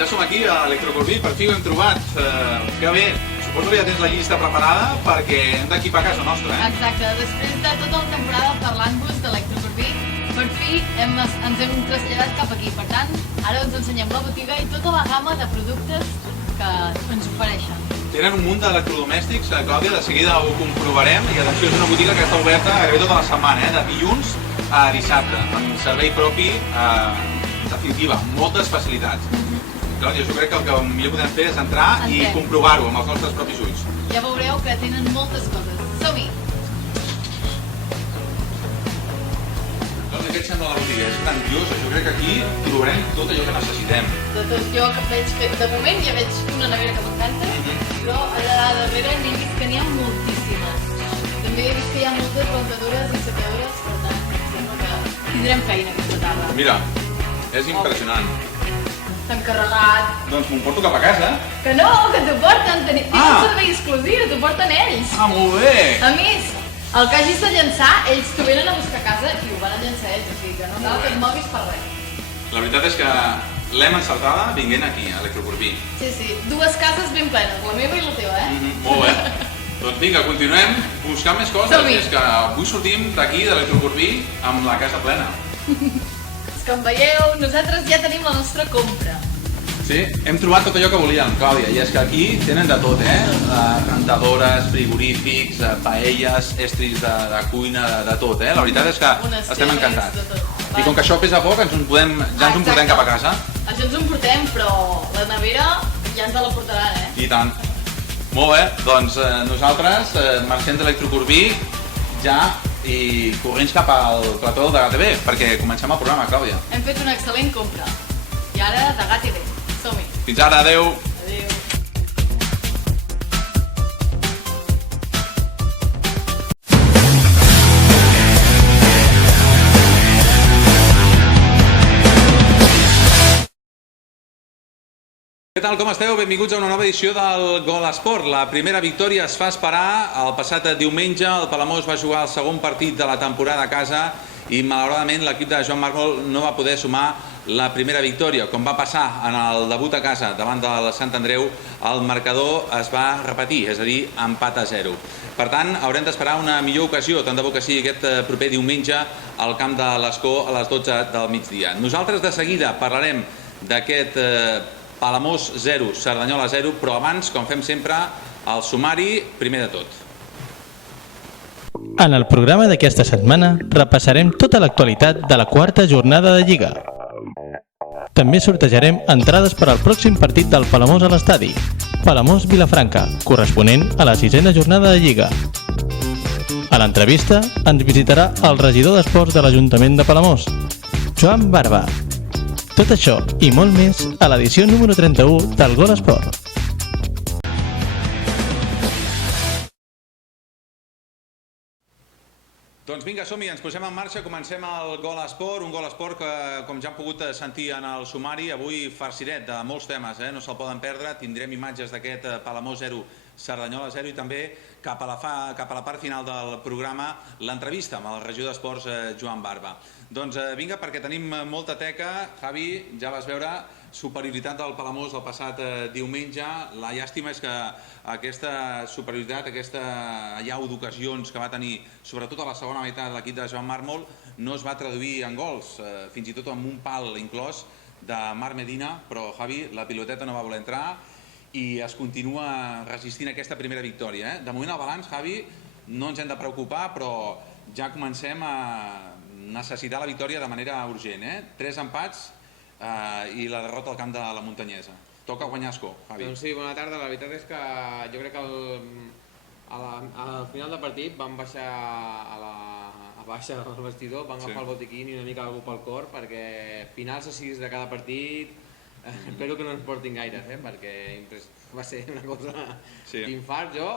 Ja som aquí a Electrocorbí, per fi ho hem trobat. Que bé, suposo que ja tens la llista preparada perquè hem d'equipar casa nostra, eh? Exacte, després de tota la temporada parlant-vos d'Electrocorbí, per fi ens hem traslladat cap aquí. Per tant, ara us ensenyem la botiga i tota la gamma de productes que ens ofereixen. Tenen un munt d'electrodomèstics, Clàudia, de seguida ho comprovarem. I atenció, és una botiga que està oberta gairebé tota la setmana, de dilluns a dissabte, amb servei propi, definitiva, moltes facilitats. Clàudia, jo crec que el que millor podem fer és entrar i comprovar-ho amb els nostres propis ulls. Ja veureu que tenen moltes coses. Som-hi! Clàudia, què et sembla la botiga? És grandiosa, jo crec que aquí trobarem tot allò que necessitem. Jo veig que de moment ja veig una nevera que m'encanta, però allà darrere n'he vist que n'hi ha moltíssimes. També he vist que hi ha moltes rentadores i secadores, per tant, sembla que tindrem feina aquesta tarda. Mira, és impressionant. T'han carregat. Doncs m'ho porto cap a casa. Que no, que t'ho porten, tenen un servei exclusiu, t'ho porten ells. Ah, molt bé! A més, el que hagis de llançar, ells t'ho venen a buscar a casa i ho van a llançar ells, o sigui que no cal que et moguis per res. La veritat és que l'hem encertada vinguent aquí, a Electrocorbí. Sí, dues cases ben plenes, la meva i la teva, Molt bé. Doncs vinga, continuem buscant més coses. Som-hi. És que avui sortim d'aquí, d'Electrocorbí, amb la casa plena. Com veieu, nosaltres ja tenim la nostra compra. Sí, hem trobat tot allò que volíem, Clàudia, i és que aquí tenen de tot, rentadores, frigorífics, paelles, estris de cuina, de tot, La veritat és que estem encantats. I com que això pesa poc, ja ens ho portem cap a casa. Això ens ho portem, però la nevera ja ens la portaran, I tant. Molt bé, doncs nosaltres marxem d'Electrocorbí ja i corrents cap al plató de GTV, perquè comencem el programa, Clàudia. Hem fet una excel·lent compra. I ara de GTV. Som-hi. Fins ara, adeu. Adéu. Què tal, com esteu? Benvinguts a una nova edició del Gol Esport. La primera victòria es fa esperar. El passat diumenge el Palamós va jugar el segon partit de la temporada a casa i malauradament l'equip de Joan Mármol no va poder sumar la primera victòria. Com va passar en el debut a casa davant del Sant Andreu, el marcador es va repetir, és a dir, empat a 0. Per tant, haurem d'esperar una millor ocasió, tant de bo que sigui aquest proper diumenge al camp de l'Escó a les 12 del migdia. Nosaltres de seguida parlarem d'aquest Palamós 0, Cerdanyola 0, però abans, com fem sempre, el sumari primer de tot. En el programa d'aquesta setmana repassarem tota l'actualitat de la quarta jornada de Lliga. També sortejarem entrades per al pròxim partit del Palamós a l'estadi, Palamós-Vilafranca, corresponent a la 6a jornada de Lliga. A l'entrevista ens visitarà el regidor d'Esports de l'Ajuntament de Palamós, Joan Barba. Tot això i molt més a l'edició número 31 del Gol Esport. Doncs vinga, som-hi, ens posem en marxa, comencem el Gol Esport, un Gol Esport que, com ja han pogut sentir en el sumari, avui farciret de molts temes, no se'l poden perdre, tindrem imatges d'aquest Palamós 0, Cerdanyola 0 i també cap a la part final del programa l'entrevista amb el regidor d'Esports Joan Barba. Doncs vinga, perquè tenim molta teca. Javi, ja vas veure superioritat del Palamós el passat diumenge. La llàstima és que aquesta superioritat, aquesta allau d'ocasions que va tenir, sobretot a la segona meitat de l'equip de Joan Mármol, no es va traduir en gols, fins i tot amb un pal inclòs de Marc Medina, però Javi, la piloteta no va voler entrar i es continua resistint aquesta primera victòria. De moment el balanç, Javi, no ens hem de preocupar, però ja comencem a necessitar la victòria de manera urgent. 3 empats i la derrota al camp de la Muntanyesa. Toca guanyar Escó, Javi. Doncs sí, bona tarda. La veritat és que jo crec que al final del partit vam baixar a baix al vestidor, vam agafar el botiquín i una mica algú pel cor, perquè finals a 6 de cada partit espero que no ens portin gaires, perquè va ser una cosa d'infart. Jo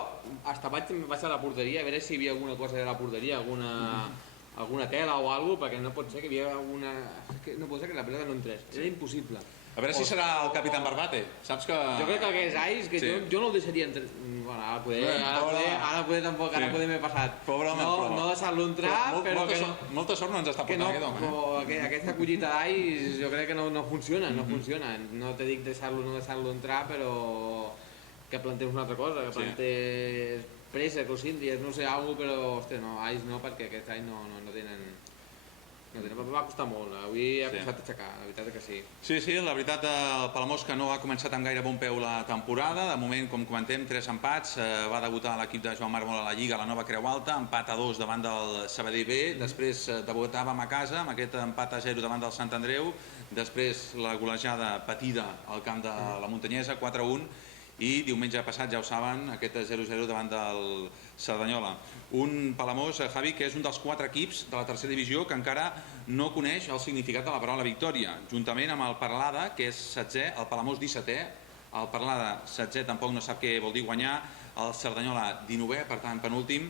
hasta vaig baixar a la porteria a veure si hi havia alguna cosa de la porteria, alguna tela o alguna cosa, perquè no pot ser que hi havia alguna... No pot ser que la pilota no entrés, era impossible. A veure si serà el capitán Barbate, saps que... Jo crec que hagués Ais, que jo no el deixaria entrar... Bueno, ara poder tampoc, ara poder m'he passat. Pobre home, no deixar-lo entrar, però que no... Molta sort no ens està portant aquest home. Aquesta collita d'Ais jo crec que no funciona, no funciona. No te dic deixar-lo entrar, però que plantés una altra cosa, que plantés pressa, que ho Síndies, no sé, alguna cosa, però, hòstia, no, Ais no, perquè aquests Ais no tenen... Va costar molt, avui ha costat aixecar, la veritat és que sí. Sí, la veritat, el Palamós que no ha començat amb gaire bon peu la temporada, de moment, com comentem, 3 empats, va debutar l'equip de Joan Mármol a la Lliga, a la Nova Creu Alta, empat a 2 davant del Sabadell B, després debutàvem a casa amb aquest empat a 0 davant del Sant Andreu, després la golejada patida al camp de la Muntanyesa, 4-1, i diumenge passat, ja ho saben, aquest 0-0 davant del Cerdanyola. Un Palamós, Javi, que és un dels 4 equips de la tercera divisió que encara no coneix el significat de la paraula victòria, juntament amb el Parlada, que és 16è, el Palamós 17è, el Parlada 16è tampoc no sap què vol dir guanyar, el Cerdanyola 19è, per tant penúltim,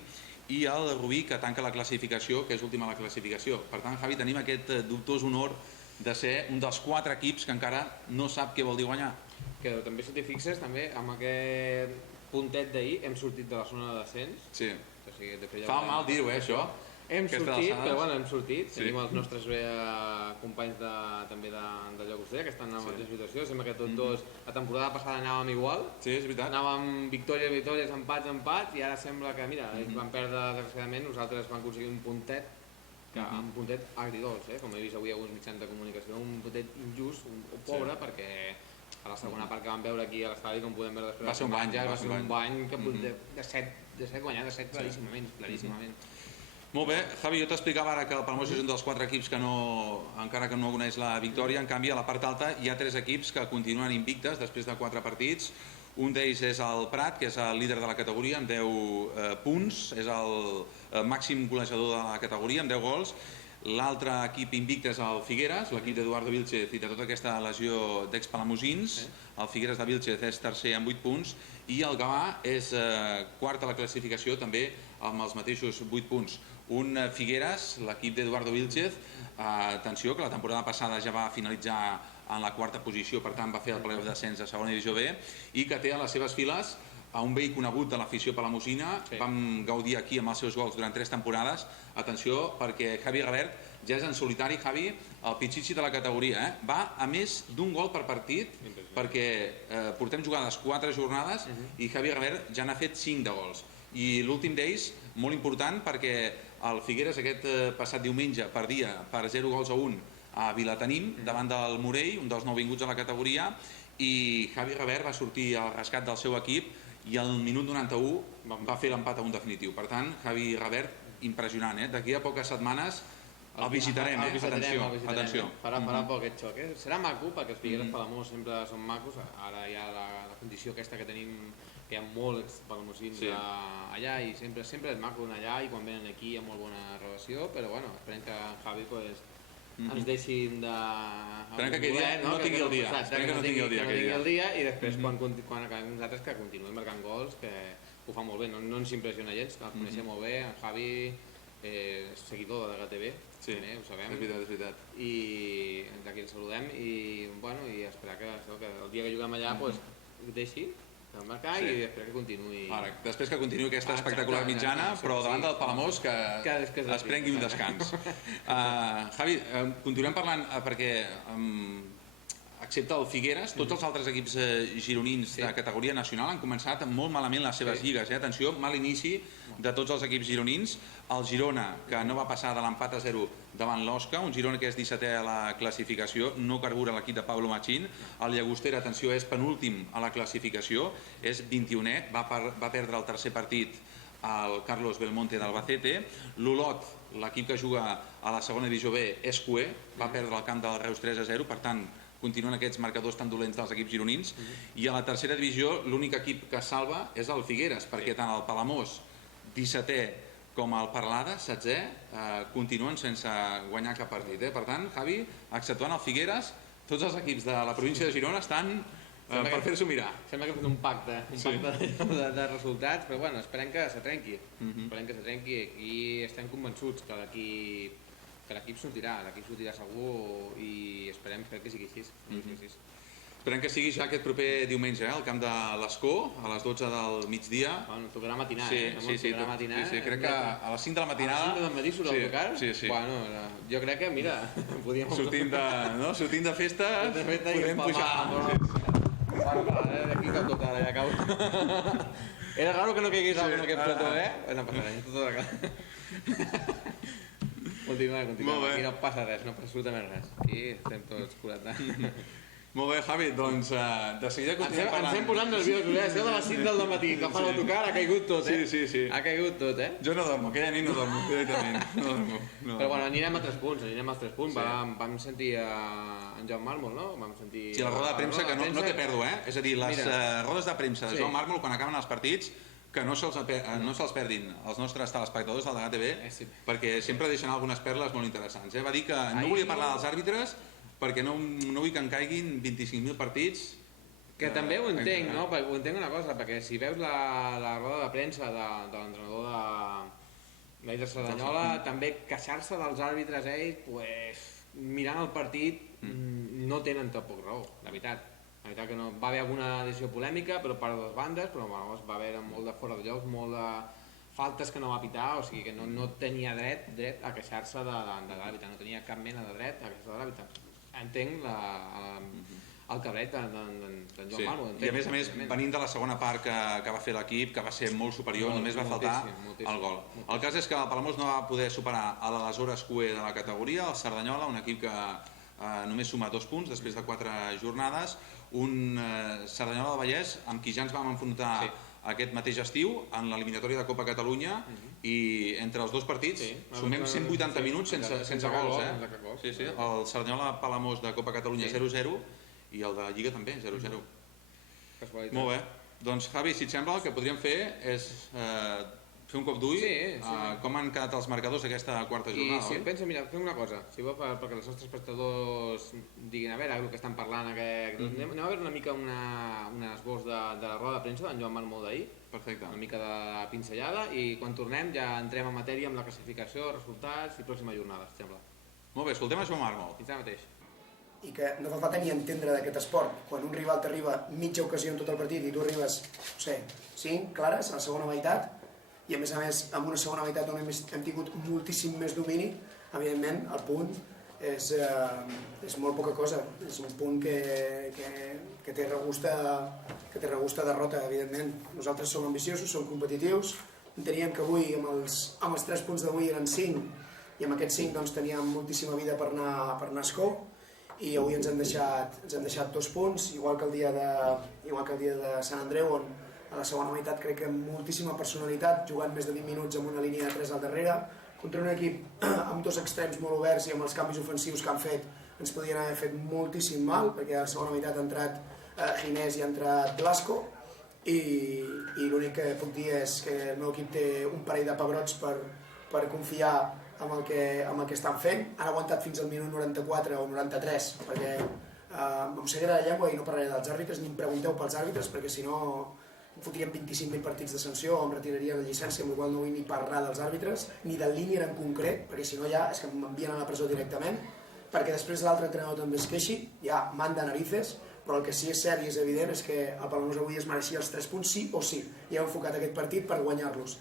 i el Rubí, que tanca la classificació, que és últim a la classificació. Per tant, Javi, tenim aquest dubtós honor de ser un dels 4 equips que encara no sap què vol dir guanyar. Que també, si t'hi fixes, també amb aquest puntet d'ahir hem sortit de la zona de descens. Sí. O sigui, fa mal dir-ho, això. Hem sortit, però bueno, hem sortit. Sí. Tenim els nostres companys també de Llagostera, que estan en la mateixa situació. Sembla que tots dos, la temporada passada anàvem igual. Sí, és veritat. Anàvem victòries, empats, i ara sembla que, mira, ells van perdre desgraciadament, nosaltres vam aconseguir un puntet, un puntet agridolç, com he vist avui a alguns mitjans de comunicació, un puntet injust, pobre, perquè a la segona part que vam veure aquí a l'estadi, com podem veure després... Va ser un bany. Va ser un bany de 7 guanyar, de 7 claríssimament. Molt bé, Javi, jo t'explicava ara que el Palamós és un dels 4 equips que encara que no coneix la victòria, en canvi a la part alta hi ha 3 equips que continuen invictes després de 4 partits. Un d'ells és el Prat, que és el líder de la categoria amb 10 punts, és el màxim golejador de la categoria amb 10 gols. L'altre equip invicte és el Figueres, l'equip d'Eduardo Vilchez i de tota aquesta legió d'expalamosins. El Figueres de Vilchez és tercer amb 8 punts i el Gavà és quart a la classificació també amb els mateixos 8 punts. Un Figueres, l'equip d'Eduardo Vilchez, atenció que la temporada passada ja va finalitzar en la quarta posició, per tant va fer el playoff d'ascens a segona divisió B, i que té a les seves files a un vell conegut de l'afició palamosina. Vam gaudir aquí amb els seus gols durant 3 temporades. Atenció, perquè Javi Gavert ja és en solitari, Javi, el pitxitxi de la categoria. Va a més d'un gol per partit, perquè portem jugades 4 jornades i Javi Gavert ja n'ha fet 5 de gols. I l'últim d'ells, molt important, perquè el Figueres aquest passat diumenge perdia per 0-1 a Vilatenim, davant del Morell, un dels nouvinguts a la categoria, i Javi Gavert va sortir al rescat del seu equip i al minut 91 va fer l'empat a 1 definitiu. Per tant, Javi Gavert, impressionant, d'aquí a poques setmanes el visitarem, atenció. Farà por aquest xoc, serà maco, perquè els Figueres Palamós sempre són macos, ara hi ha la condició aquesta que tenim, que hi ha molts palamosins allà i sempre és maco anar allà, i quan venen aquí hi ha molt bona relació, però bueno, esperem que Javi ens deixin de... Esperem que aquell dia no tingui el dia. Esperem que no tingui el dia i després quan acabem nosaltres que continuem marcant gols, que ho fa molt bé, no ens impressiona gens, que el coneixem molt bé, en Javi és seguidor de GTV, ho sabem. És veritat. I d'aquí el saludem i esperar que el dia que juguem allà ho deixi de marcar i després que continuï... Després que continuï aquesta espectacular mitjana, però davant del Palamós que es prengui un descans. Javi, continuem parlant perquè excepte el Figueres, tots els altres equips gironins de categoria nacional han començat molt malament les seves lligues. Atenció, mal inici de tots els equips gironins. El Girona, que no va passar de l'empat a 0 davant l'Osca, un Girona que és 17è a la classificació, no carbura l'equip de Pablo Machín. El Llagostera, atenció, és penúltim a la classificació, és 21è, va perdre el tercer partit al Carlos Belmonte d'Albacete. L'Olot, l'equip que juga a la segona divisió B, és cué, va perdre el camp del Reus 3-0, per tant, continuen aquests marcadors tan dolents dels equips gironins. I a la tercera divisió, l'únic equip que salva és el Figueres, perquè tant el Palamós, 17è, com el Parlada, 16è, continuen sense guanyar cap partit. Per tant, Javi, exceptuant el Figueres, tots els equips de la província de Girona estan per fer-s'ho mirar. Sembla que hem fet un pacte de resultats, però bueno, esperem que se trenqui. Esperem que se trenqui. Aquí estem convençuts que que l'equip sortirà segur i esperem que sigui així. Esperem que sigui ja aquest proper diumenge, al camp de l'Escó, a les 12 del migdia. Bueno, tocarà matinar, Sí, crec que a les 5 de la matinada... A les 5 del matí surt el tocar? Sí. Bueno, jo crec que, mira, podíem... Sortint de festa, podem pujar. D'aquí cau tot ara, ja cau. Era raro que no caigués algú en aquest plató, eh? No passa res, tot ara. Continua. Aquí no passa res, no passa absolutament res. Aquí estem tots col·latant. Molt bé, Javi, doncs de seguida continuem parlant. Ens hem posat nerviosos, Això de les 5 del matí, que fa l'autocar, ha caigut tot, Sí. Ha caigut tot, Jo no dormo, aquella nit no dormo, directament. Però bueno, anirem als 3 punts, Vam sentir en Joan Mármol, no? Vam sentir... Sí, la roda de premsa, que no té pèrdua, És a dir, les rodes de premsa de Joan Mármol, quan acaben els partits, que no se'ls perdin els nostres telespectadors del Degat TV, perquè sempre deixen algunes perles molt interessants. Va dir que no volia parlar dels àrbitres perquè no vull que en caiguin 25.000 partits. Que també ho entenc, no? Ho entenc una cosa, perquè si veus la roda de premsa de l'entrenador de Cerdanyola, també queixar-se dels àrbitres ells, mirant el partit, no tenen tampoc raó, la veritat. La veritat que no. Va haver alguna decisió polèmica, però per les bandes, però va haver molt de fora de lloc, molt de faltes que no va pitar, o sigui que no tenia dret a queixar-se de l'àrbitre, no tenia cap mena de dret a queixar-se de l'àrbitre. Entenc el cabret d'en Joan Mármol. I a més, venint de la segona part que va fer l'equip, que va ser molt superior, només va faltar el gol. El cas és que el Palamós no va poder superar a l'aleshores QE de la categoria, el Cerdanyola, un equip que només suma 2 punts després de 4 jornades, un Cerdanyola del Vallès amb qui ja ens vam enfrontar aquest mateix estiu en l'eliminatòria de Copa Catalunya i entre els dos partits sumem 180 minuts sense gols. El Cerdanyola-Palamós de Copa Catalunya 0-0 i el de Lliga també 0-0. Molt bé, doncs Javi, si et sembla el que podríem fer és fer un cop d'ull a com han quedat els marcadors d'aquesta quarta jornada. I pensa, mira, fem una cosa, si vol, perquè els nostres espectadors diguin a veure el que estan parlant, anem a veure una mica un esbós de la roda de premsa d'en Joan Mármol d'ahir, una mica de pinzellada, i quan tornem ja entrem en matèria amb la classificació, resultats i pròxima jornada, si sembla. Molt bé, escoltem a Joan Mármol. Fins ara mateix. I que no fa falta ni entendre d'aquest esport. Quan un rival t'arriba mitja ocasió en tot el partit i tu arribes, no sé, 5 clares a la segona meitat, i a més, amb una segona meitat on hem tingut moltíssim més domini, evidentment el punt és molt poca cosa, és un punt que té regust de derrota, evidentment. Nosaltres som ambiciosos, som competitius, enteníem que avui amb els 3 punts d'avui eren 5 i amb aquests 5 doncs, teníem moltíssima vida per anar a Escó, i avui ens han deixat 2 punts, igual que el dia de Sant Andreu, on a la segona meitat crec que amb moltíssima personalitat, jugant més de 20 minuts amb una línia de 3 al darrere, contra un equip amb 2 extrems molt oberts i amb els canvis ofensius que han fet ens podien haver fet moltíssim mal, perquè a la segona meitat ha entrat Ginés i ha entrat Blasco, i l'únic que puc dir és que el meu equip té un parell de pebrots per confiar amb el que estan fent. Han aguantat fins al minut 94 o 93, perquè em seguirà la llengua i no parlaré dels àrbitres, ni em pregunteu pels àrbitres, perquè si no em fotríem 25.000 partits de sanció o em retiraria la llicència, amb la qual no vull ni parlar dels àrbitres, ni del línier en concret, perquè si no ja és que m'envien a la presó directament, perquè després l'altre entrenador també es queixi, ja manda narices, però el que sí és cert i és evident és que el Palamós avui es mereixia els 3 punts sí o sí, i hem enfocat aquest partit per guanyar-los.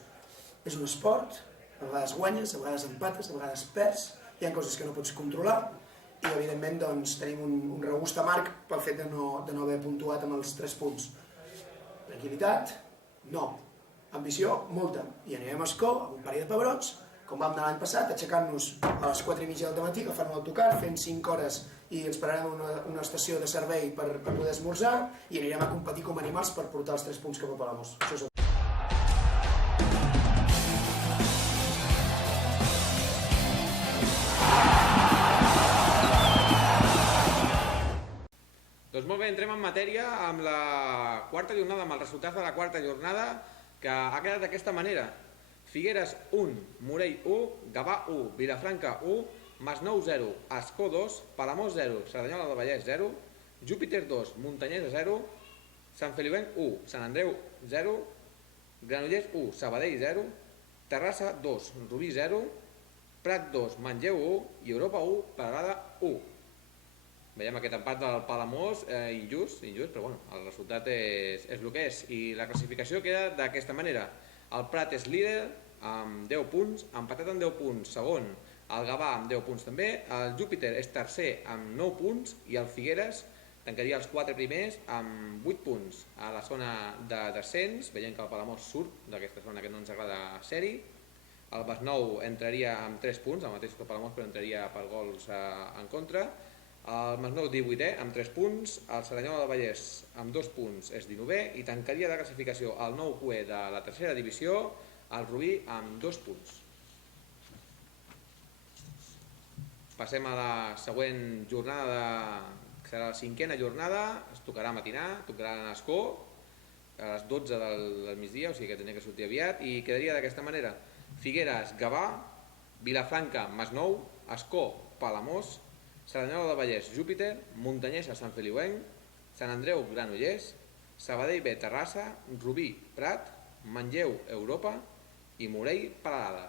És un esport, a vegades guanyes, a vegades empates, a vegades perds, hi ha coses que no pots controlar, i evidentment doncs, tenim un regust amarg pel fet de no haver puntuat amb els 3 punts. Tranquilitat? No. Ambició? Molta. I anirem a Escó amb un parell de pebrots, com vam anar l'any passat, aixecant-nos a les 4:30 del matí, agafant l'autocar, fent 5 hores i ens pararem a una estació de servei per poder esmorzar i anirem a competir com animals per portar els 3 punts cap a Palamós. Això és el... Doncs molt bé, entrem en matèria amb la quarta jornada, amb els resultats de la quarta jornada, que ha quedat d'aquesta manera. Figueres 1, Morell 1, Gavà 1, Vilafranca 1, Masnou 0, Escó 2, Palamós 0, Cerdanyola del Vallès 0, Júpiter 2, Muntanyesa 0, Sant Feliuenc 1, Sant Andreu 0, Granollers 1, Sabadell 0, Terrassa 2, Rubí 0, Prat 2, Manlleu 1 i Europa 1, Peralada 1. Veiem aquest empat del Palamós, injust, però bueno, el resultat és el que és. I la classificació queda d'aquesta manera. El Prat és líder amb 10 punts, empatat amb 10 punts, segon, el Gavà amb 10 punts també, el Júpiter és tercer amb 9 punts i el Figueres tancaria els 4 primers amb 8 punts. A la zona de descens, veiem que el Palamós surt d'aquesta zona que no ens agrada ser-hi. El Masnou entraria amb 3 punts, el mateix que el Palamós, però entraria per gols en contra. El Masnou 18è amb 3 punts, el Cerdanyola del Vallès amb 2 punts és 19è i tancaria la classificació el nou QE de la tercera divisió, el Rubí amb 2 punts. Passem a la següent jornada, que serà la 5a jornada, es tocarà matinar, tocarà en Ascó, a les 12 del migdia, o sigui que tenia que sortir aviat, i quedaria d'aquesta manera: Figueres, Gavà, Vilafranca, Masnou, Ascó, Palamós, Cerdanyola del Vallès, Júpiter, Montanyesa, Sant Feliuenc, Sant Andreu, Granollers, Sabadell B, Terrassa, Rubí, Prat, Manlleu, Europa i Morell, Peralada.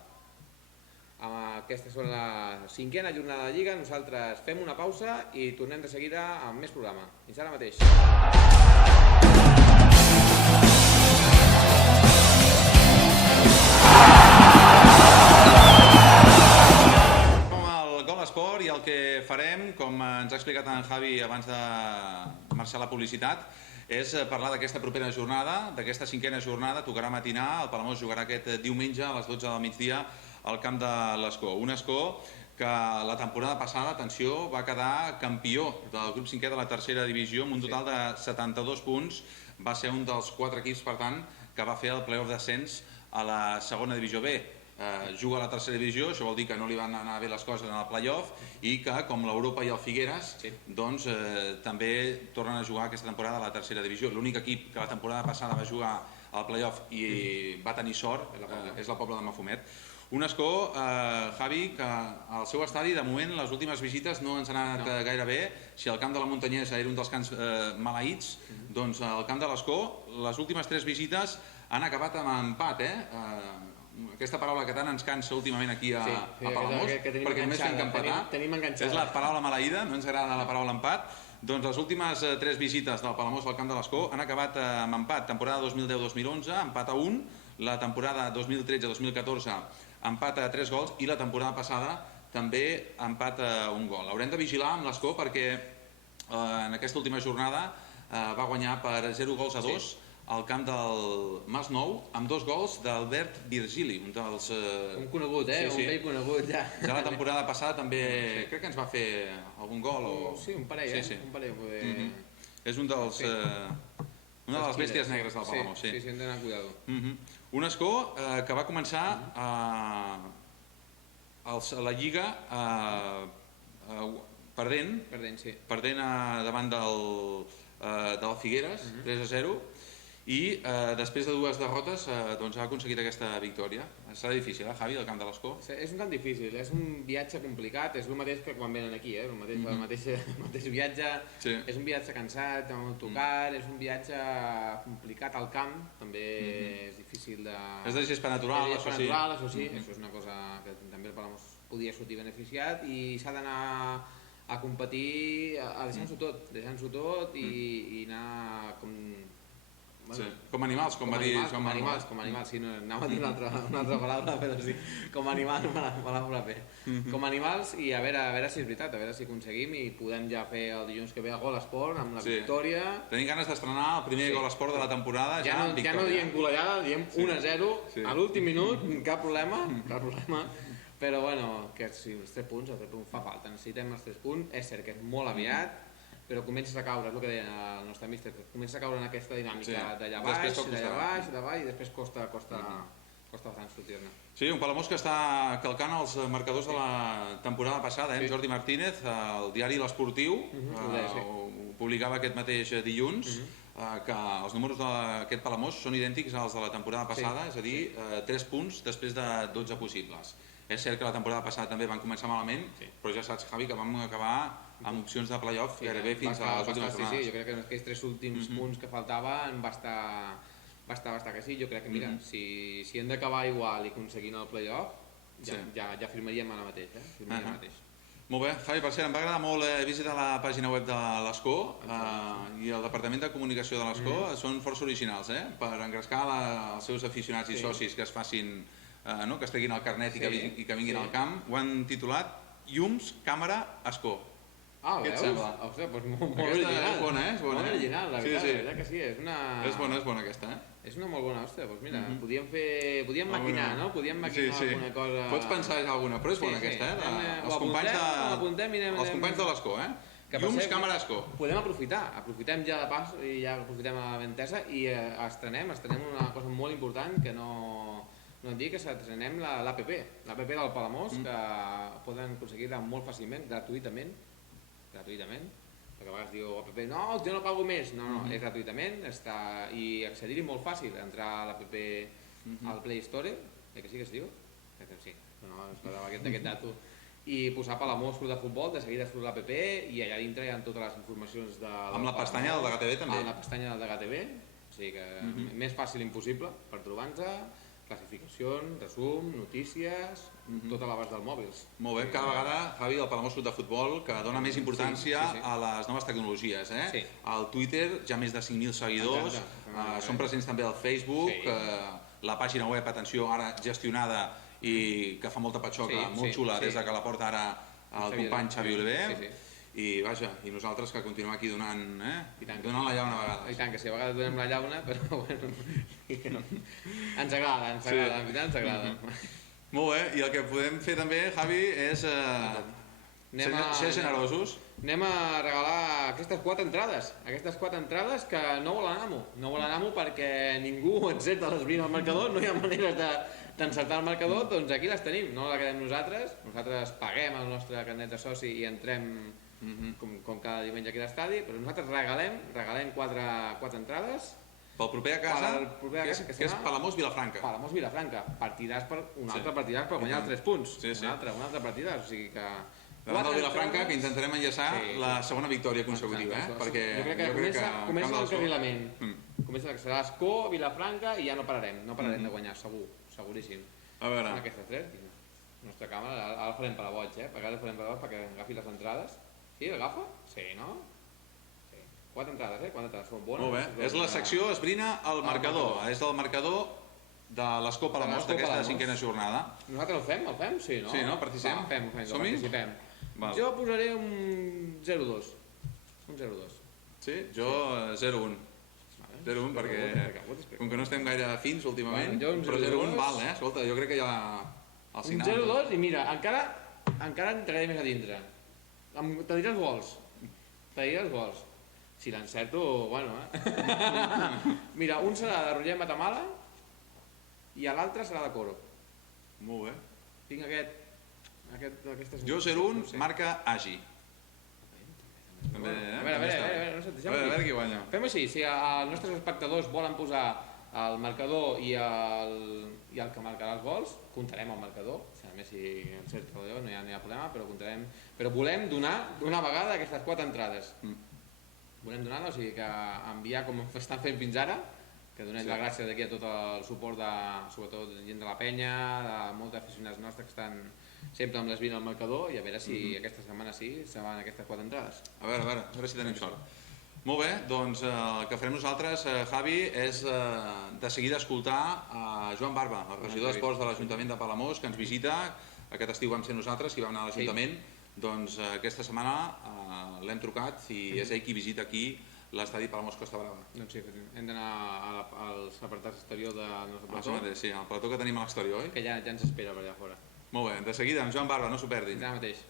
Aquesta és la 5a jornada de Lliga. Nosaltres fem una pausa i tornem de seguida amb més programa. Fins ara mateix. I el que farem, com ens ha explicat en Javi abans de marxar la publicitat, és parlar d'aquesta propera jornada, d'aquesta 5a jornada. Tocarà matinar, el Palamós jugarà aquest diumenge a les 12 del migdia al camp de l'Escó. Un Escó que la temporada passada, atenció, va quedar campió del grup 5è de la tercera divisió amb un total de 72 punts. Va ser un dels 4 equips, per tant, que va fer el play-off d'ascens a la segona divisió B. Juga a la tercera divisió, això vol dir que no li van anar bé les coses en el play-off i que, com l'Europa i el Figueres, doncs també tornen a jugar aquesta temporada a la tercera divisió. L'únic equip que la temporada passada va jugar al play-off i va tenir sort és la Pobla de Mafumet. Un Escó, Javi, que al seu estadi, de moment, les últimes visites no ens han anat gaire bé. Si el camp de la Montanyesa era un dels camps maleïts, doncs el camp de l'Escó, les últimes 3 visites han acabat amb empat, aquesta paraula que tant ens cansa últimament aquí a Palamós, perquè només fem que empatar, és la paraula maleïda, no ens agrada la paraula empat. Doncs les últimes 3 visites del Palamós al camp de l'Escó han acabat amb empat. Temporada 2010-2011, empat a 1, la temporada 2013-2014, empat a 3 gols, i la temporada passada també empat a 1 gol. Haurem de vigilar amb l'Escó perquè en aquesta última jornada va guanyar per 0 gols a 2 al camp del Masnou, amb 2 gols d'Albert Virgili, un dels... Un conegut, un vell conegut, ja. Ja la temporada passada també crec que ens va fer algun gol. Sí, un parell, un parell. És un dels... una de les bèsties negres del Palamós. Sí, hem d'anar amb cuidado. Un Escó que va començar la Lliga perdent davant del Figueres, 3-0, i després de 2 derrotes ha aconseguit aquesta victòria. Serà difícil, Javi, del camp de l'Escó? És un camp difícil, és un viatge complicat, és el mateix que quan venen aquí, el mateix viatge, és un viatge cansat, amb autocar, és un viatge complicat al camp, també és difícil de... És de gespa natural, això sí. Això és una cosa que també el Palamós podia sortir beneficiat, i s'ha d'anar a competir deixant-s'ho tot i anar com animals, com va dir Joan Manuel. Com animals, sí, anava a dir una altra paraula, però sí, com animals me la veurà bé. Com animals, i a veure si és veritat, a veure si aconseguim i podem ja fer el dilluns que ve a Gol Esport amb la victòria. Tenim ganes d'estrenar el primer Gol Esport de la temporada ja amb victòria. Ja no diem golejada, diem 1-0 a l'últim minut, cap problema, però bueno, que si els 3 punts fa falta, necessitem els 3 punts, és cert que és molt aviat, però comences a caure, és el que deia el nostre míster, comences a caure en aquesta dinàmica d'allà baix, d'avall, i després costa bastant sortir-ne. Sí, un Palamós que està calcant els marcadors de la temporada passada, Jordi Martínez, el diari L'Esportiu, ho publicava aquest mateix dilluns, que els números d'aquest Palamós són idèntics als de la temporada passada, és a dir, 3 punts després de 12 possibles. És cert que la temporada passada també van començar malament, però ja saps, Javi, que vam acabar amb opcions de play-off gairebé fins a les últimes jornades. Sí, jo crec que aquells 3 últims punts que faltaven va estar que sí. Jo crec que, mira, si hem d'acabar igual i aconseguint el play-off, ja firmaríem ara mateix, firmaríem ara mateix. Molt bé, Javi, per cert, em va agradar molt visitar la pàgina web de l'Escó i el Departament de Comunicació de l'Escó són força originals, per engrescar els seus aficionats i socis que es facin, que es treguin el carnet i que vinguin al camp. Ho han titulat Llums, Càmera, Escó. Ah, veus? Què et sembla? Ostres, doncs molt original. És bona, és bona. Molt original, la veritat que sí. És bona aquesta, És una molt bona, ostres, doncs mira, podíem maquinar, no? Podíem maquinar alguna cosa... Pots pensar en alguna, però és bona aquesta, Els companys de l'Escó, Llums, Càmera, Escó. Podem aprofitem ja de pas i ja aprofitem a la ventesa i estrenem una cosa molt important que no hem dit, que estrenem l'APP del Palamós, que poden aconseguir-la molt fàcilment, gratuïtament, perquè a vegades diu APP, no, jo no pago més, no, és gratuïtament i accedir-hi molt fàcil, entrar a l'APP al Play Store, que sí que es diu? Que sí, no, ens quedava aquest dato, i posar Palamós Club de Futbol, de seguida surt l'APP i allà dintre hi ha totes les informacions de... Amb la pestanya del DGTV també? Amb la pestanya del DGTV, o sigui que més fàcil impossible per trobar-nos, classificacions, resum, notícies, tot a l'abast dels mòbils. Molt bé, cada vegada, Javi, el Palamós Club de Futbol, que dona més importància a les noves tecnologies. Al Twitter, ja més de 5.000 seguidors, són presents també al Facebook, la pàgina web, atenció, ara gestionada i que fa molta patxoca, molt xula, des que la porta ara el company Xavi Oliver. I vaja, i nosaltres que continuem aquí donant la llauna a vegades. I tant, que sí, a vegades donem la llauna, però bueno, ens agrada, la veritat ens agrada. Molt bé, i el que podem fer també, Javi, és ser generosos. Anem a regalar aquestes 4 entrades que no volen amo perquè ningú encerta l'esbrin al marcador, no hi ha maneres d'encertar el marcador, doncs aquí les tenim, no la quedem nosaltres paguem el nostre carnet de soci i entrem com cada diumenge aquí a l'estadi, però nosaltres regalem 4 entrades pel proper a casa, que és Palamós Vilafranca. Palamós Vilafranca, un altre partidàs per guanyar els 3 punts, un altre partidàs, o sigui que... Davant del Vilafranca, que intentarem enllaçar la segona victòria consecutiva, perquè jo crec que comença l'encarrilament, comença que serà Escó, Vilafranca i ja no pararem de guanyar, seguríssim. Són aquestes 3, la nostra càmera, ara el farem per a boig, perquè agafi les entrades. Sí, l'agafa? Sí, no? Sí. 4 entrades, són bones. Molt bé, és la secció Esbrina al marcador, és del marcador de l'Escó Palamós d'aquesta 5a jornada. Nosaltres el fem? Sí, no? Sí, no? Participem? Participem. Jo posaré un 0-2. Sí? Jo 0-1. 0-1 perquè, com que no estem gaire fins últimament, però 0-1 val, escolta, jo crec que ja al signal... Un 0-2 i mira, encara entraré més a dintre. Te diré els gols. Si l'encerto, bueno, Mira, un serà de Roger Matamala i l'altre serà de Coro. Molt bé. Tinc aquestes... Jo 0-1, marca Agi. A veure qui guanya. Fem així, si els nostres espectadors volen posar el marcador i el que marcarà els gols, comptarem el marcador. A més, si encerta o no hi ha problema, però comptarem. Però volem donar d'una vegada aquestes 4 entrades. Volem donar-les, o sigui que enviar com estan fent fins ara, que donem les gràcies d'aquí a tot el suport sobretot de gent de la penya, de molts aficionats nostres que estan sempre amb l'esbrin al marcador, i a veure si aquesta setmana sí se van aquestes 4 entrades. A veure si tenim sort. Molt bé, doncs el que farem nosaltres, Javi, és de seguida escoltar a Joan Barba, el regidor d'Esports de l'Ajuntament de Palamós, que ens visita. Aquest estiu vam ser nosaltres qui vam anar a l'Ajuntament. Doncs aquesta setmana l'hem trucat i és ell qui visita aquí l'estadi Palamós Costa Brava. Doncs sí, hem d'anar als apartats exteriors del nostre plató. Sí, el plató que tenim a l'exterior, oi? Que ja ens espera per allà fora. Molt bé, de seguida amb Joan Barba, no s'ho perdin. Ara mateix.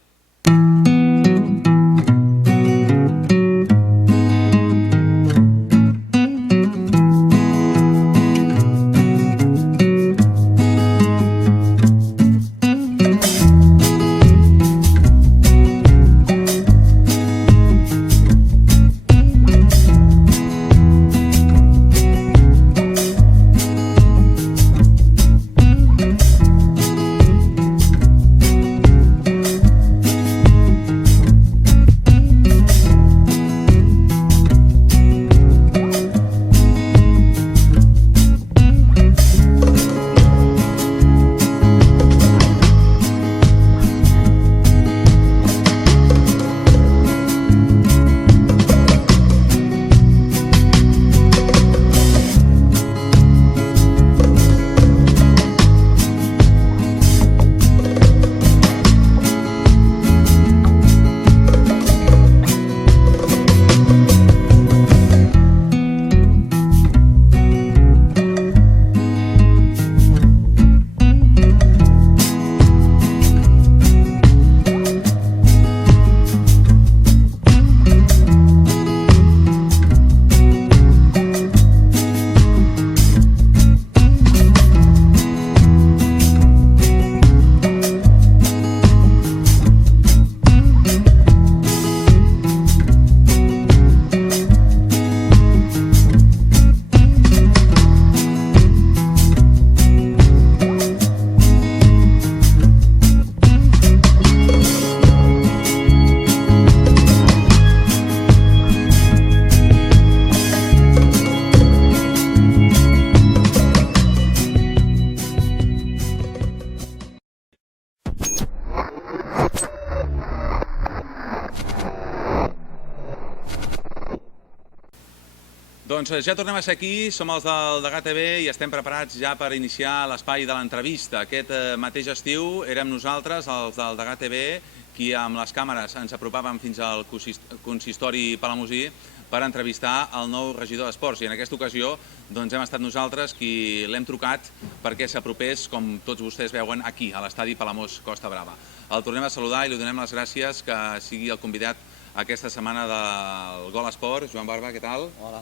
Doncs ja tornem a ser aquí, som els del Degà TV i estem preparats ja per iniciar l'espai de l'entrevista. Aquest mateix estiu érem nosaltres, els del Degà TV, qui amb les càmeres ens apropàvem fins al consistori palamosí per entrevistar el nou regidor d'Esports. I en aquesta ocasió hem estat nosaltres qui l'hem trucat perquè s'apropés, com tots vostès veuen, aquí, a l'estadi Palamós Costa Brava. El tornem a saludar i li donem les gràcies que sigui el convidat aquesta setmana del Gol Esport. Joan Barba, què tal? Hola,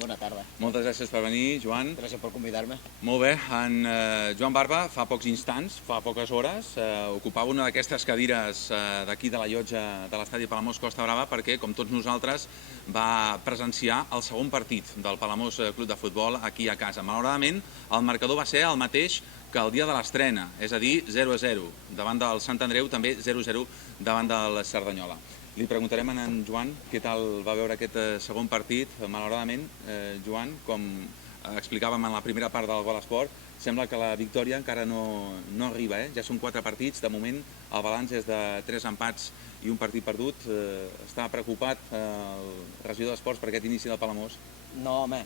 bona tarda. Moltes gràcies per venir, Joan. Gràcies per convidar-me. Molt bé. En Joan Barba, fa pocs instants, fa poques hores, ocupava una d'aquestes cadires d'aquí de la llotja de l'estadi Palamós Costa Brava perquè, com tots nosaltres, va presenciar el segon partit del Palamós Club de Futbol aquí a casa. Malauradament, el marcador va ser el mateix que el dia de l'estrena, és a dir, 0-0 davant del Sant Andreu, també 0-0 davant del Cerdanyola. Li preguntarem a en Joan què tal va veure aquest segon partit. Malauradament, Joan, com explicàvem en la primera part del Gol Esport, sembla que la victòria encara no arriba. Ja són 4 partits, de moment el balanç és de 3 empats i un partit perdut. Està preocupat el regidor d'Esports per aquest inici del Palamós? No, home,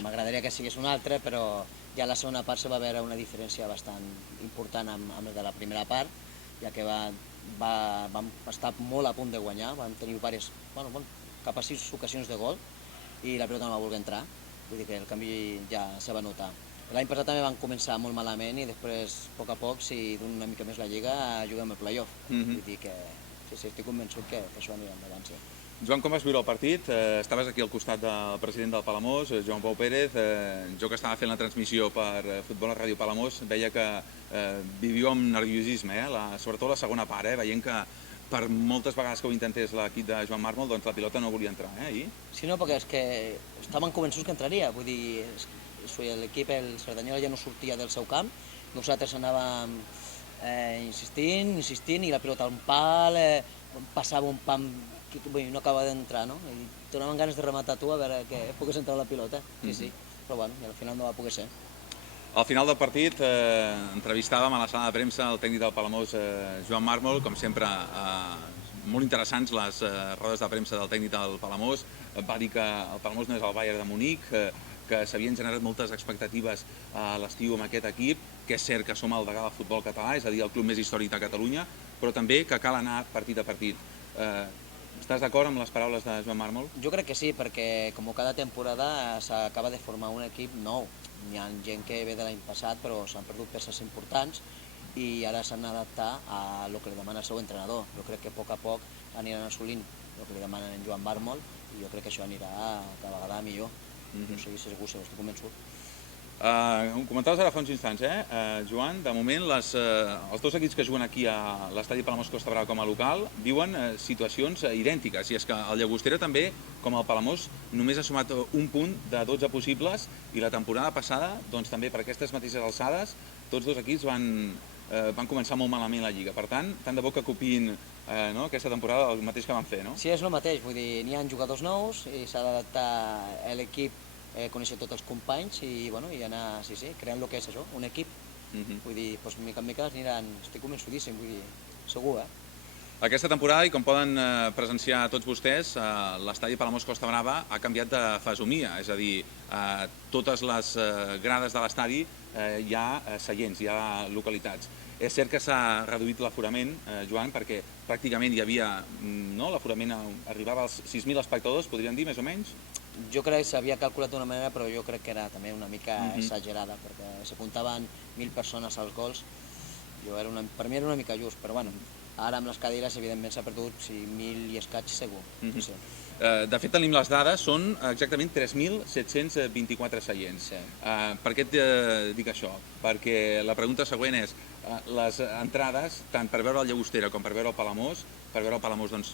m'agradaria que sigués un altre, però ja a la segona part se va veure una diferència bastant important amb el de la primera part, ja que vam estar molt a punt de guanyar, vam tenir cap a 6 ocasions de gol i la pilota no va voler entrar, vull dir que el canvi ja se va notar. L'any passat també van començar molt malament i després, a poc, si donem una mica més la Lliga, juguem el play-off. Vull dir que sí, estic convençut que això anirà endavant, sí. Joan, com vas viure el partit? Estaves aquí al costat del president del Palamós, Joan Pau Pérez. Jo que estava fent la transmissió per Futbol a Ràdio Palamós veia que viviu amb nerviosisme, sobretot la segona part, veient que per moltes vegades que ho intentés l'equip de Joan Mármol, doncs la pilota no volia entrar, ahir? Sí, no, perquè és que estaven convençuts que entraria, vull dir, l'equip, el Cerdanyola ja no sortia del seu camp, nosaltres anàvem insistint i la pilota a un pal, passava un pam no acaba d'entrar, no? I donaven ganes de rematar tu a veure que pogués entrar la pilota, sí, però bueno, al final no va poder ser. Al final del partit entrevistàvem a la sala de premsa el tècnic del Palamós, Joan Mármol, com sempre molt interessants les rodes de premsa del tècnic del Palamós. Va dir que el Palamós no és el Bayern de Munic, que s'havien generat moltes expectatives a l'estiu amb aquest equip, que és cert que som el Degà del futbol català, és a dir, el club més històric de Catalunya, però també que cal anar partit a partit. Estàs d'acord amb les paraules de Joan Mármol? Jo crec que sí, perquè com cada temporada s'acaba de formar un equip nou. Hi ha gent que ve de l'any passat però s'han perdut peces importants i ara s'han d'adaptar a el que li demana el seu entrenador. Jo crec que a poc aniran assolint el que li demanen en Joan Mármol i jo crec que això anirà cada vegada millor. Jo sigui segur, estic convençut. Ho comentaves ara fa uns instants, Joan, de moment els dos equips que juguen aquí a l'estadi Palamós Costa Brava com a local viuen situacions idèntiques, i és que el Llagostera també, com el Palamós, només ha sumat un punt de 12 possibles i la temporada passada, doncs també per aquestes mateixes alçades, tots dos equips van començar molt malament la Lliga. Per tant de bo que copiïn aquesta temporada el mateix que van fer, no? Sí, és el mateix, vull dir, n'hi ha jugadors nous i s'ha d'adaptar l'equip, conèixer tots els companys i anar, creant el que és això, un equip. Vull dir, mica en mica aniran, estic convençudíssim, vull dir, segur, Aquesta temporada, i com poden presenciar tots vostès, l'estadi Palamós Costa Brava ha canviat de fesomia, és a dir, totes les grades de l'estadi hi ha seients, hi ha localitats. És cert que s'ha reduït l'aforament, Joan, perquè pràcticament hi havia, l'aforament arribava als 6.000 espectadors, podríem dir, més o menys? Jo crec que s'havia calculat d'una manera, però jo crec que era també una mica exagerada, perquè s'apuntaven 1.000 persones als gols. Per mi era una mica just, però bueno, ara amb les cadires evidentment s'ha perdut 1.000 i escaig segur. De fet, tenim les dades, són exactament 3.724 seients. Per què et dic això? Perquè la pregunta següent és, les entrades, tant per veure el Llagostera com per veure el Palamós,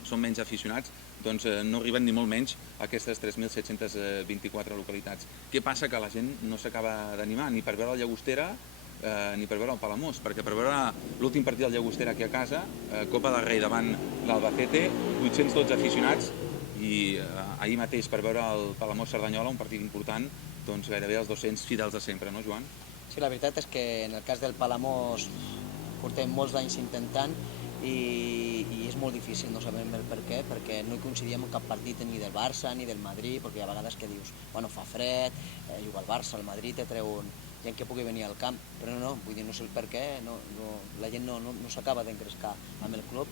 són menys aficionats, doncs no arriben ni molt menys a aquestes 3.724 localitats. Què passa? Que la gent no s'acaba d'animar ni per veure el Llagostera ni per veure el Palamós, perquè per veure l'últim partit del Llagostera aquí a casa, Copa del Rei davant l'Albacete, 812 aficionats, i ahir mateix per veure el Palamós-Cerdanyola, un partit important, doncs gairebé els 200 fidels de sempre, no, Joan? Sí, la veritat és que en el cas del Palamós portem molts anys intentant i és molt difícil, no sabem el per què, perquè no hi coincidíem en cap partit ni del Barça ni del Madrid, perquè hi ha vegades que dius, bueno, fa fred, juga el Barça, el Madrid, te treuen gent que pugui venir al camp, però no, vull dir, no sé el per què, la gent no s'acaba d'engrescar amb el club,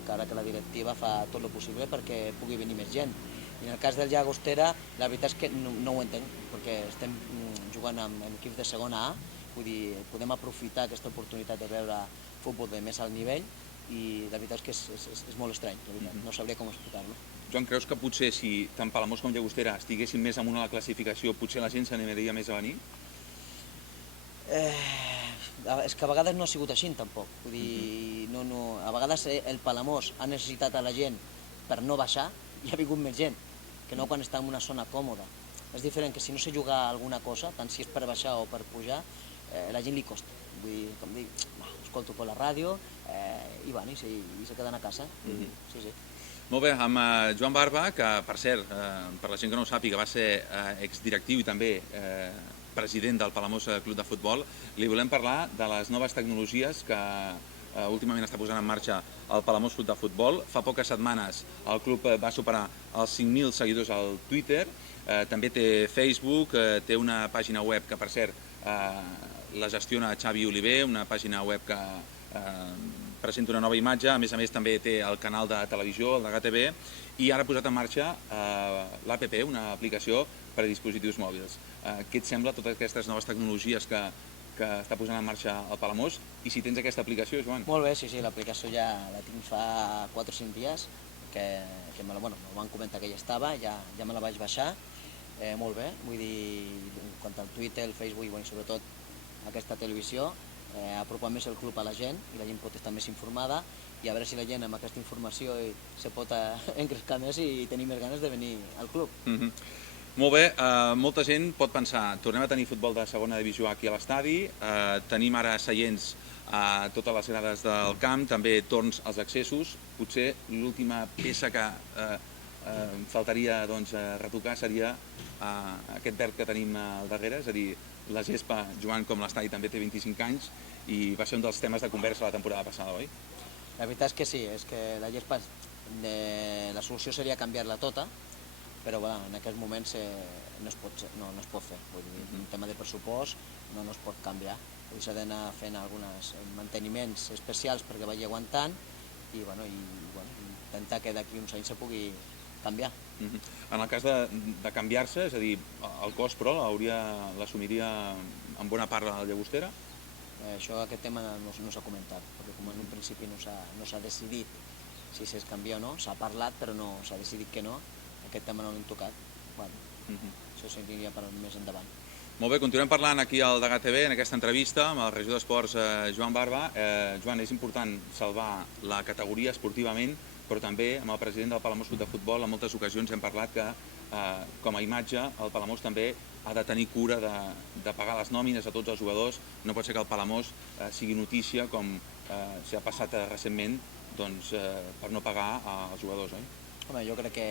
encara que la directiva fa tot el possible perquè pugui venir més gent. I en el cas del Llagostera, la veritat és que no ho entenc, perquè estem jugant amb equips de segona A, vull dir, podem aprofitar aquesta oportunitat de veure futbol de més alt nivell, i la veritat és que és molt estrany, no sabria com explicar-lo. Joan, creus que potser si tant Palamós com Llagostera estiguessin més amunt a la classificació, potser la gent s'animaria més a venir? És que a vegades no ha sigut així tampoc, vull dir, a vegades el Palamós ha necessitat a la gent per no baixar i ha vingut més gent, que no quan està en una zona còmoda. És diferent que si no sé jugar alguna cosa, tant si és per baixar o per pujar, la gent li costa. Vull dir, com dir, escolto per la ràdio i van i se queden a casa. Sí, sí. Molt bé, amb Joan Barba, que per cert, per la gent que no ho sàpiga, va ser exdirectiu i també president del Palamós Club de Futbol, li volem parlar de les noves tecnologies que últimament està posant en marxa el Palamós Club de Futbol. Fa poques setmanes el club va superar els 5.000 seguidors al Twitter, també té Facebook, té una pàgina web que, per cert, la gestiona Xavi Oliver, una pàgina web que presenta una nova imatge, a més també té el canal de televisió, el de GTV, i ara ha posat en marxa l'APP, una aplicació per a dispositius mòbils. Què et sembla totes aquestes noves tecnologies que està posant en marxa el Palamós, i si tens aquesta aplicació, Joan? Molt bé, sí, l'aplicació ja la tinc fa 4 o 5 dies, que me van comentar que ja estava, ja me la vaig baixar, molt bé, vull dir, en quant al Twitter, el Facebook i sobretot aquesta televisió, apropar més el club a la gent i la gent pot estar més informada, i a veure si la gent amb aquesta informació se pot engrescar més i tenir més ganes de venir al club. Molt bé, molta gent pot pensar, tornem a tenir futbol de segona divisió aquí a l'estadi, tenim ara seients a totes les grades del camp, també torns als accessos, potser l'última peça que faltaria retocar seria aquest verd que tenim al darrere, és a dir, la gespa, Joan, com l'estadi també té 25 anys i va ser un dels temes de conversa la temporada passada, oi? La veritat és que sí, és que la gespa, la solució seria canviar-la tota, però en aquest moment no es pot fer. Vull dir, un tema de pressupost no es pot canviar. S'ha d'anar fent alguns manteniments especials perquè vagi aguantant i intentar que d'aquí uns anys se pugui canviar. En el cas de canviar-se, és a dir, el cost però l'assumiria en bona part la Llagostera? Aquest tema no s'ha comentat, perquè com en un principi no s'ha decidit si es canvia o no, s'ha parlat però no s'ha decidit que no, aquest tema no l'hem tocat. Això s'aniria per més endavant. Molt bé, continuem parlant aquí al Degà TV en aquesta entrevista amb el regidor d'Esports Joan Barba. Joan, és important salvar la categoria esportivament, però també amb el president del Palamós Club de Futbol en moltes ocasions hem parlat que com a imatge el Palamós també ha de tenir cura de pagar les nòmines a tots els jugadors. No pot ser que el Palamós sigui notícia com s'ha passat recentment per no pagar als jugadors, oi? Home, jo crec que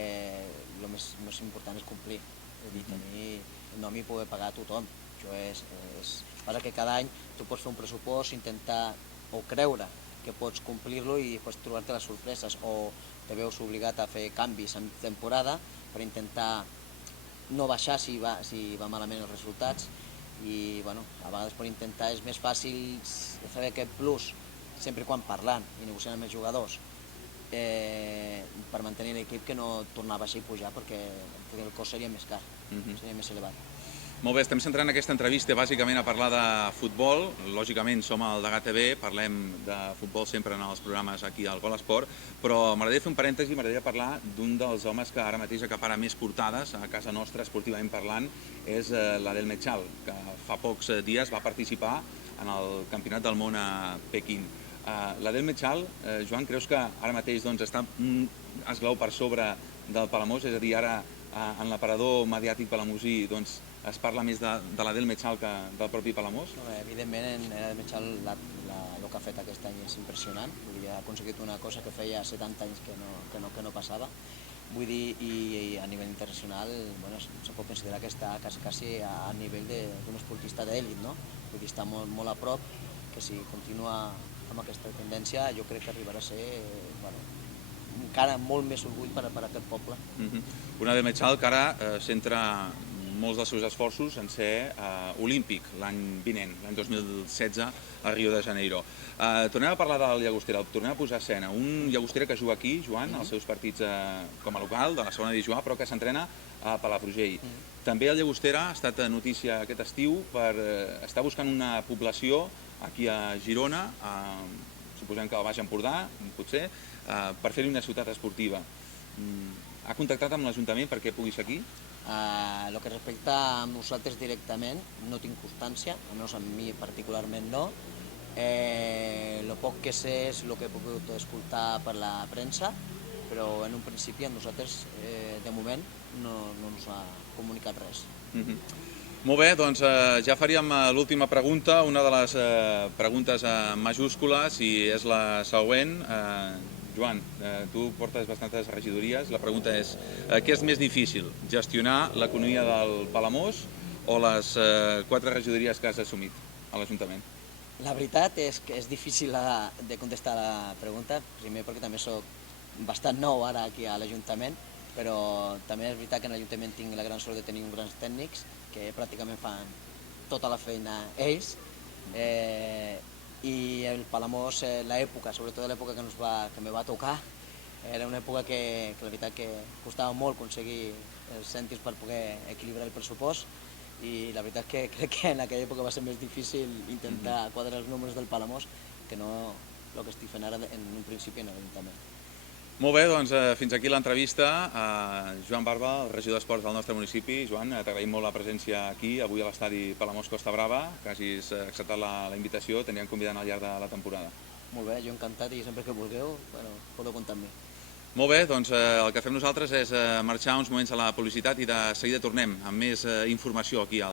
el més important és complir, és dir, tenir el nom i poder pagar a tothom. Passa que cada any tu pots fer un pressupost, intentar o creure que pots complir-lo i després trobar-te les sorpreses, o te veus obligat a fer canvis en temporada per intentar no baixar si va malament els resultats, i a vegades per intentar és més fàcil fer aquest plus sempre quan parlant i negociant amb els jugadors per mantenir l'equip que no tornar a baixar i pujar, perquè el cost seria més car, seria més elevat. Molt bé, estem centrant aquesta entrevista bàsicament a parlar de futbol. Lògicament som al Degà TV, parlem de futbol sempre en els programes aquí al Gol Esport, però m'agradaria fer un parèntesi, m'agradaria parlar d'un dels homes que ara mateix acapara més portades a casa nostra, esportivament parlant, és l'Adel Mechal, que fa pocs dies va participar en el Campionat del Món a Pequín. L'Adel Mechal, Joan, creus que ara mateix està un esglaó per sobre del Palamós? És a dir, ara en l'aparador mediàtic palamosí es parla més de l'Adel Mechal que del propi Palamós? Evidentment, l'Adel Mechal, el que ha fet aquest any és impressionant. Ha aconseguit una cosa que feia 70 anys que no passava. Vull dir, i a nivell internacional se pot considerar que està quasi a nivell d'un esportista d'èlit, no? Vull dir, està molt a prop, que si continua amb aquesta tendència, jo crec que arribarà a ser encara molt més orgull per a aquest poble. Una de Mechal que ara centra molts dels seus esforços en ser olímpic l'any vinent, l'any 2016 a Rio de Janeiro. Tornem a parlar del Llagostera, tornem a posar escena. Un Llagostera que juga aquí, Joan, als seus partits com a local de la segona divisió A, però que s'entrena a Palafrugell. També el Llagostera ha estat notícia aquest estiu per estar buscant una població aquí a Girona, suposem que al Baix Empordà, potser, per fer-hi una ciutat esportiva. Ha contactat amb l'Ajuntament perquè pugui ser aquí? El que respecta a nosaltres directament, no tinc constància, almenys a mi particularment no. El poc que sé és el que he pogut escoltar per la premsa, però en un principi a nosaltres, de moment, no ens ha comunicat res. Molt bé, doncs ja faríem l'última pregunta, una de les preguntes majúscules, i és la següent. Joan, tu portes bastantes regidories. La pregunta és, què és més difícil, gestionar l'economia del Palamós o les 4 regidories que has assumit a l'Ajuntament? La veritat és que és difícil de contestar la pregunta, primer perquè també soc bastant nou ara aquí a l'Ajuntament, però també és veritat que en l'Ajuntament tinc la gran sort de tenir uns grans tècnics que pràcticament fan tota la feina ells. I el Palamós, l'època, sobretot l'època que me va tocar, era una època que la veritat que costava molt aconseguir els cèntims per poder equilibrar el pressupost, i la veritat que crec que en aquella època va ser més difícil intentar quadrar els números del Palamós que no el que estic fent ara en un principi en l'Ajuntament. Molt bé, doncs fins aquí l'entrevista a Joan Barba, el regidor d'Esports del nostre municipi. Joan, t'agraïm molt la presència aquí, avui a l'estadi Palamós Costa Brava, que hagis acceptat la invitació, t'anirem convidant al llarg de la temporada. Molt bé, jo encantat, i sempre que vulgueu podeu comptar amb mi. Molt bé, doncs el que fem nosaltres és marxar uns moments a la publicitat i de seguida tornem amb més informació aquí al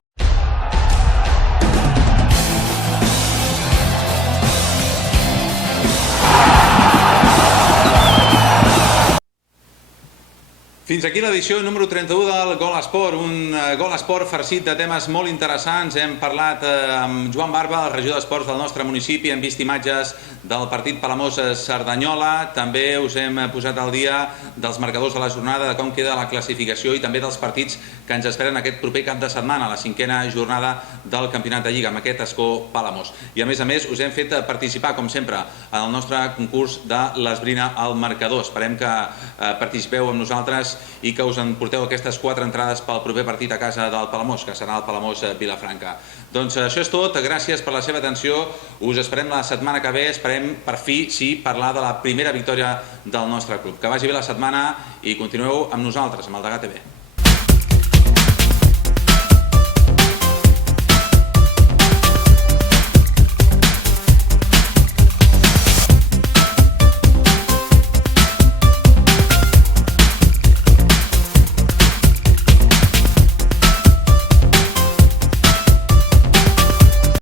Fins aquí l'edició número 31 del Gol Esport, un Gol Esport farcit de temes molt interessants. Hem parlat amb Joan Barba, el regidor d'Esports del nostre municipi, hem vist imatges del partit Palamós-Cerdanyola, també us hem posat al dia dels marcadors de la jornada, de com queda la classificació i també dels partits que ens esperen aquest proper cap de setmana, la 5a jornada del Campionat de Lliga, amb aquest Escó Palamós. I a més, us hem fet participar, com sempre, en el nostre concurs de l'Esbrina al marcador. Esperem que participeu amb nosaltres i que us emporteu aquestes 4 entrades pel proper partit a casa del Palamós, que serà el Palamós-Vilafranca. Doncs això és tot, gràcies per la seva atenció, us esperem la setmana que ve, esperem per fi, sí, parlar de la primera victòria del nostre club. Que vagi bé la setmana i continueu amb nosaltres, amb el Degà TV.